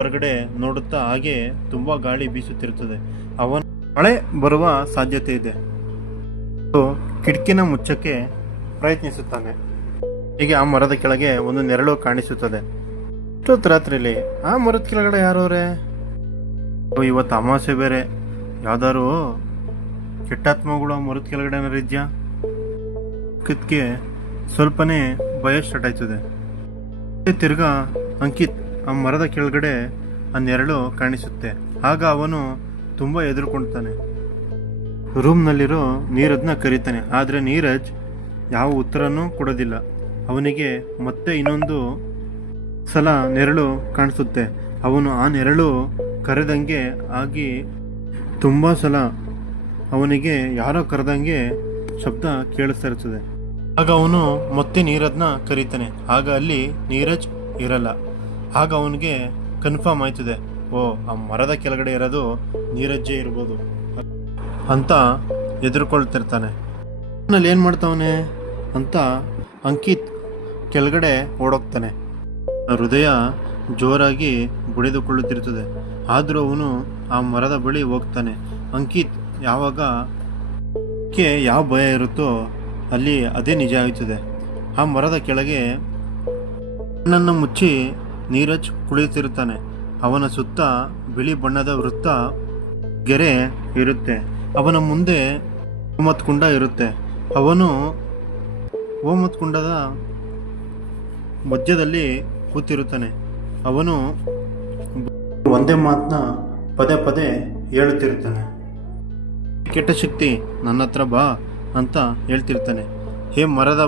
ಹೊರಗಡೆ ನೋಡುತ್ತಾ ಹಾಗೆ ತುಂಬಾ ಗಾಳಿ ಬೀಸುತ್ತಿರುತ್ತದೆ. ಅವನು ಮಳೆ ಬರುವ ಸಾಧ್ಯತೆ ಇದೆ. ಕಿಟಕಿನ ಮುಚ್ಚಕ್ಕೆ ಪ್ರಯತ್ನಿಸುತ್ತಾನೆ. ಹೀಗೆ ಆ ಮರದ ಕೆಳಗೆ ಒಂದು ನೆರಳು ಕಾಣಿಸುತ್ತದೆ. ಇಷ್ಟೊತ್ತು ರಾತ್ರಿಲಿ ಆ ಮರದ ಕೆಳಗಡೆ ಯಾರವ್ರೆ? ಇವತ್ತು ಅಮಾವಾಸ್ಯೆ ಬೇರೆ, ಯಾವ್ದಾರು ಕೆಟ್ಟಾತ್ಮಗಳು ಆ ಮರದ ಕೆಳಗಡೆ ಏನಾರು ಇದ್ಯಾ? ಕಿತ್ಗೆ ಸ್ವಲ್ಪನೇ ಭಯ ಸ್ಟಾರ್ಟ್ ಆಯ್ತದೆ. ತಿರ್ಗಾ ಅಂಕಿತ್ ಆ ಮರದ ಕೆಳಗಡೆ ಆ ನೆರಳು ಕಾಣಿಸುತ್ತೆ. ಆಗ ಅವನು ತುಂಬಾ ಹೆದರ್ಕೊಳ್ತಾನೆ. ರೂಮ್ನಲ್ಲಿರೋ ನೀರಜ್ನ ಕರೀತಾನೆ. ಆದರೆ ನೀರಜ್ ಯಾವ ಉತ್ತರನೂ ಕೊಡೋದಿಲ್ಲ. ಅವನಿಗೆ ಮತ್ತೆ ಇನ್ನೊಂದು ಸಲ ನೆರಳು ಕಾಣಿಸುತ್ತೆ. ಅವನು ಆ ನೆರಳು ಕರೆದಂಗೆ ಆಗಿ ತುಂಬ ಸಲ ಅವನಿಗೆ ಯಾರೋ ಕರೆದಂಗೆ ಶಬ್ದ ಕೇಳಿಸ್ತಾ ಇರ್ತದೆ. ಆಗ ಅವನು ಮತ್ತೆ ನೀರಜ್ನ ಕರೀತಾನೆ. ಆಗ ಅಲ್ಲಿ ನೀರಜ್ ಇರಲ್ಲ. ಆಗ ಅವನಿಗೆ ಕನ್ಫರ್ಮ್ ಆಯ್ತದೆ, ಓ ಆ ಮರದ ಕೆಳಗಡೆ ಇರೋದು ನೀರಜ್ಜೇ ಇರ್ಬೋದು ಅಂತ ಎದುರ್ಕೊಳ್ತಿರ್ತಾನೆ. ಅವನಲ್ಲಿ ಏನು ಮಾಡ್ತಾವನೆ ಅಂತ ಅಂಕಿತ್ ಕೆಳಗಡೆ ಓಡೋಗ್ತಾನೆ. ಹೃದಯ ಜೋರಾಗಿ ಬಡಿದುಕೊಳ್ಳುತ್ತಿರುತ್ತದೆ. ಆದರೂ ಅವನು ಆ ಮರದ ಬಳಿ ಹೋಗ್ತಾನೆ. ಅಂಕಿತ್ ಯಾವಾಗ ಯಾವ ಭಯ ಇರುತ್ತೋ ಅಲ್ಲಿ ಅದೇ ನಿಜ ಆಯ್ತದೆ. ಆ ಮರದ ಕೆಳಗೆ ಕಣ್ಣನ್ನು ಮುಚ್ಚಿ ನೀರಜ್ ಕುಳಿತಿರುತ್ತಾನೆ. ಅವನ ಸುತ್ತ ಬಿಳಿ ಬಣ್ಣದ ವೃತ್ತ ಗೆರೆ ಇರುತ್ತೆ. ಅವನ ಮುಂದೆ ಓಮತ್ ಕುಂಡ ಇರುತ್ತೆ. ಅವನು ಓಮತ್ ಕುಂಡದ ಮಧ್ಯದಲ್ಲಿ ಕೂತಿರುತ್ತಾನೆ. ಅವನು ಒಂದೇ ಮಾತನ್ನ ಪದೇ ಪದೇ ಹೇಳುತ್ತಿರ್ತಾನೆ. ಕೆಟ್ಟ ಶಕ್ತಿ ನನ್ನ ಹತ್ರ ಬಾ ಅಂತ ಹೇಳ್ತಿರ್ತಾನೆ. ಹೇ ಮರದ